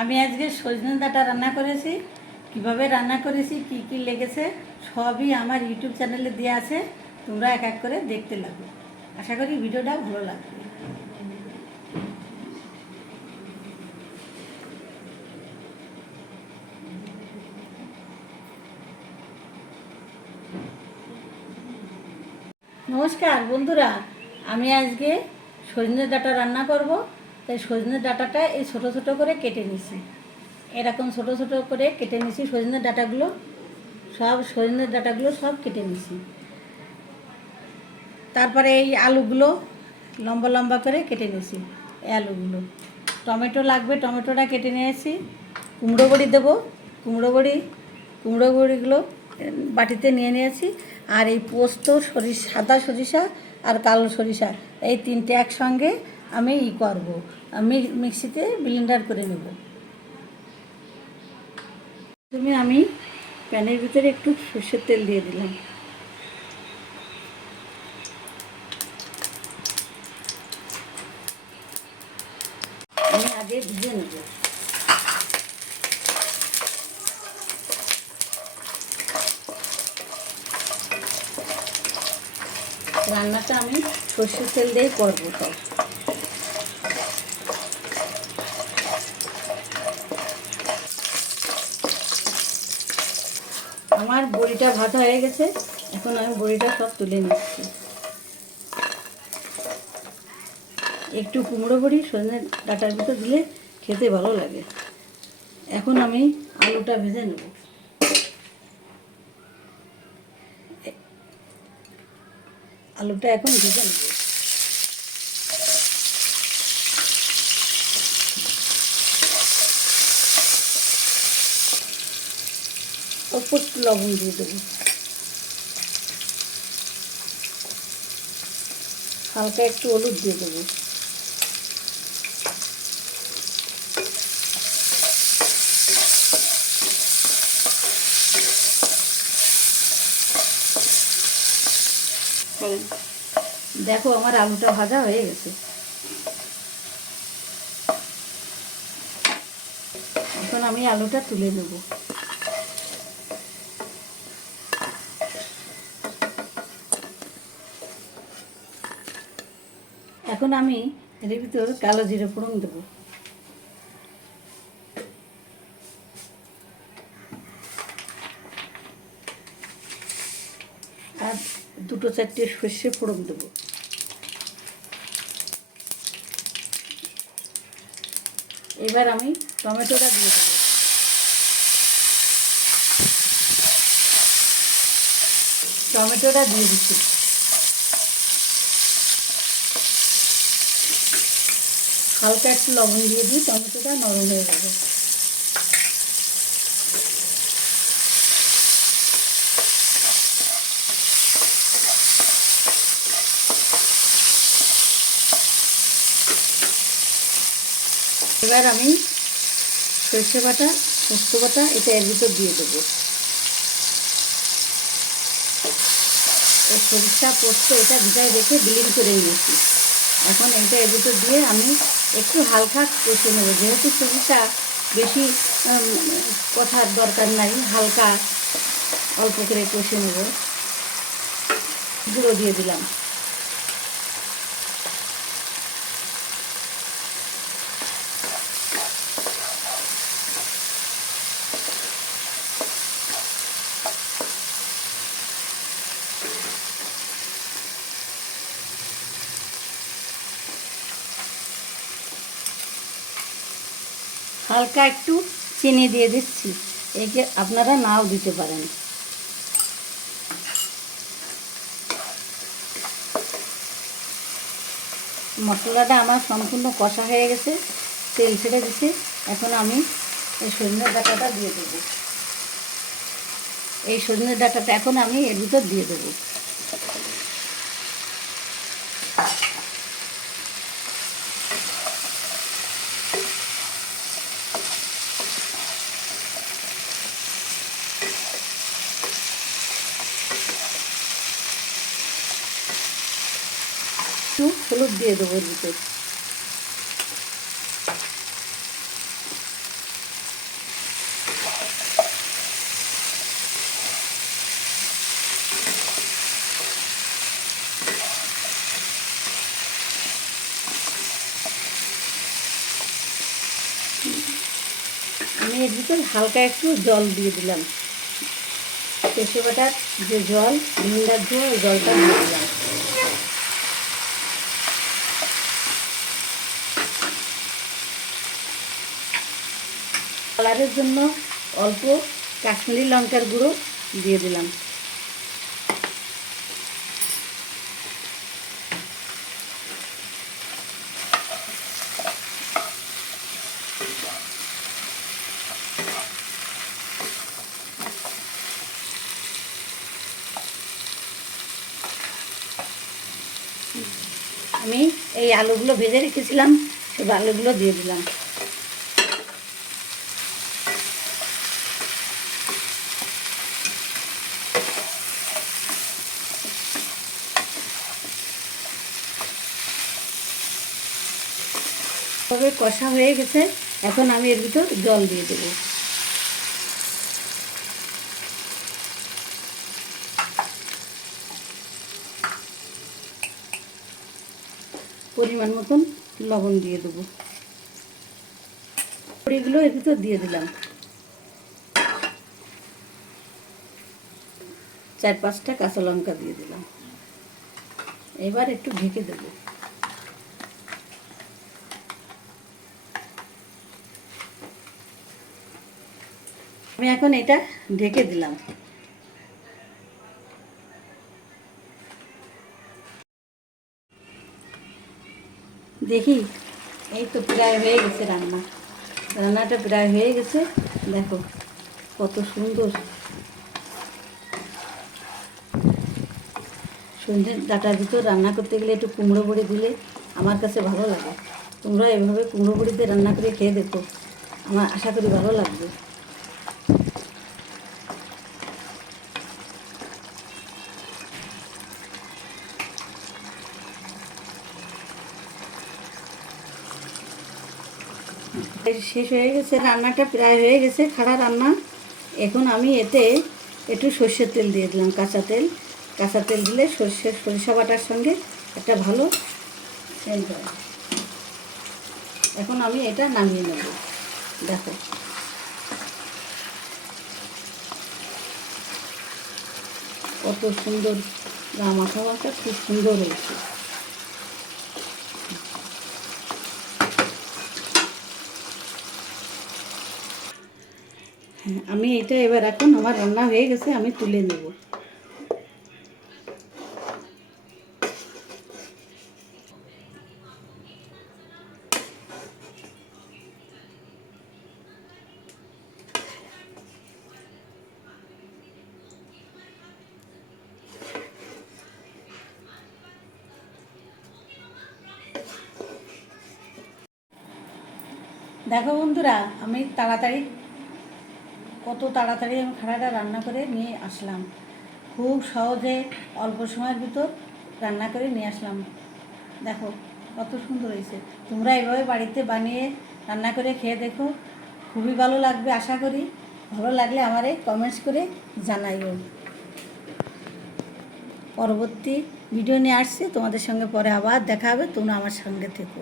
আমি আজকে সজনে ডাঁটা রান্না করেছি। কীভাবে রান্না করেছি, কি কি লেগেছে, সবই আমার ইউটিউব চ্যানেলে দেওয়া আছে। তোমরা এক এক করে দেখতে লাগো আশা করি ভিডিওটা ভালো লাগবে। নমস্কার বন্ধুরা, আমি আজকে সজনে ডাঁটা রান্না করব। তাই সজনে ডাটাটা এই ছোট ছোট করে কেটে নিছি। এরকম ছোট ছোট করে কেটে নিছি সজনে ডাটাগুলো। সব সজনে ডাটাগুলো সব কেটে নিছি। তারপরে এই আলুগুলো লম্বা লম্বা করে কেটে নিয়েছি এই আলুগুলো। টমেটো লাগবে, টমেটোটা কেটে নিয়েছি। কুমড়ো বড়ি দেবো, কুমড়ো বড়ি, কুমড়ো বড়িগুলো বাটিতে নিয়ে নিয়েছি। আর এই পোস্ত, সরিষা, সাদা সরিষা আর কালো সরিষা, এই তিনটে একসঙ্গে আমি ই করব। আমি মিক্সিতে ব্লেন্ডার করে নেব। তুমি আমি প্যানের ভিতরে একটু সর্ষের তেল দিয়ে দিলাম। আমি আগে ভিজে নেব। রান্নাটা আমি সর্ষের তেল দিয়েই করব। সব আমার বড়িটা ভাজা হয়ে গেছে। এখন আমি বড়িটা সব তুলে নিচ্ছি। একটু কুমড়ো বড়ি, সজনে ডাটার ভিতর দিলে খেতে ভালো লাগে। এখন আমি আলুটা ভেজে নেব। আলুটা এখন ভেজে নেব। অল্প একটু লবণ দিয়ে দেবো। হালকা একটু হলুদ দিয়ে দেবো। দেখো আমার আলুটা ভাজা হয়ে গেছে। এখন আমি আলুটা তুলে নেব। এখন আমি এর ভিতর কালো জিরে ফোড়ন দেবো। আর দুটো চারটে সর্ষে ফোড়ন দেবো। এবার আমি টমেটোটা দিয়ে দেবো। টমেটোটা দিয়ে দিচ্ছি। হালকা একটু লবণ দিয়ে দিই, টমেটোটা নরম হয়ে যাবে। এবার আমি সর্ষে বাটা, পোস্ত বাটা, এটা এর ভিতর দিয়ে দেবো। সরিষা, পোস্ত, এটা ভিজায় রেখে বিলীন করে নিয়েছি। এখন এটা এগুলো দিয়ে আমি একটু হালকা কষে নেব। যেহেতু সবজিটা বেশি কথার দরকার নাই, হালকা অল্প করে কষে নেব। গুঁড়ো দিয়ে দিলাম। হালকা একটু চিনি দিয়ে দিচ্ছি। একে আপনারা নাও দিতে পারেন। মশলাটা আমার সম্পূর্ণ কষা হয়ে গেছে, তেল ছেড়ে দিছে এখন আমি এই সজনে ডাটাটা দিয়ে দেবো। এই সজনে ডাটাটা এখন আমি এর ভিতর দিয়ে দেবো। হলুদ দিয়ে দেবো দিতে আমি ভিতরে হালকা একটু জল দিয়ে দিলাম। তেসো বাটার যে জল ভিন্ডার ওই জলটা দিয়ে দিলাম। কালারের জন্য অল্প কাশ্মীরি লঙ্কার গুঁড়ো দিয়ে দিলাম। আমি এই আলুগুলো ভেজে রেখেছিলাম, সে আলুগুলো দিয়ে দিলাম। তবে কষা হয়ে গেছে। এখন আমি এর ভিতর জল দিয়ে দেবো। পরিমাণ মতন লবণ দিয়ে দেবো। বড়িগুলো এর ভিতর দিয়ে দিলাম। চার পাঁচটা কাঁচা লঙ্কা দিয়ে দিলাম। এবার একটু ঢেকে দেবো। আমি এখন এটা ঢেকে দিলাম। দেখি, এই তো প্রায় হয়ে গেছে রান্না। রান্নাটা প্রায় হয়ে গেছে। দেখো, কত সুন্দর। সন্ধ্যের ডাটার ভিতর রান্না করতে গেলে একটু কুমড়ো বড়ি দিলে আমার কাছে ভালো লাগে। তোমরা এভাবে কুমড়ো বড়িতে রান্না করে খেয়ে দেখো। আমার আশা করি ভালো লাগবে। শেষ হয়ে গেছে, রান্নাটা প্রায় হয়ে গেছে, খাড়া রান্না। এখন আমি এতে একটু সর্ষের তেল দিয়ে দিলাম, কাঁচা তেল। কাঁচা তেল দিলে সর্ষের সরিষা বাটার সঙ্গে একটা ভালো সেন্ট হয়। এখন আমি এটা নামিয়ে নেব। দেখো। কত সুন্দর গা মাথা মাথা খুব সুন্দর হয়েছে। আমি এটা এবার এখন আমার রান্না হয়ে গেছে, আমি তুলে নেব। দেখো বন্ধুরা, আমি তাড়াতাড়ি কত তাড়াতাড়ি আমি খাড়াটা রান্না করে নিয়ে আসলাম। খুব সহজে অল্প সময়ের ভিতর রান্না করে নিয়ে আসলাম। দেখো, কত সুন্দর হয়েছে। তোমরা এভাবে বাড়িতে বানিয়ে রান্না করে খেয়ে দেখো। খুবই ভালো লাগবে, আশা করি। ভালো লাগলে আমারে কমেন্টস করে জানাইও। পরবর্তী ভিডিও নিয়ে আসছি। তোমাদের সঙ্গে পরে আবার দেখা হবে। তোমরা আমার সঙ্গে থেকো।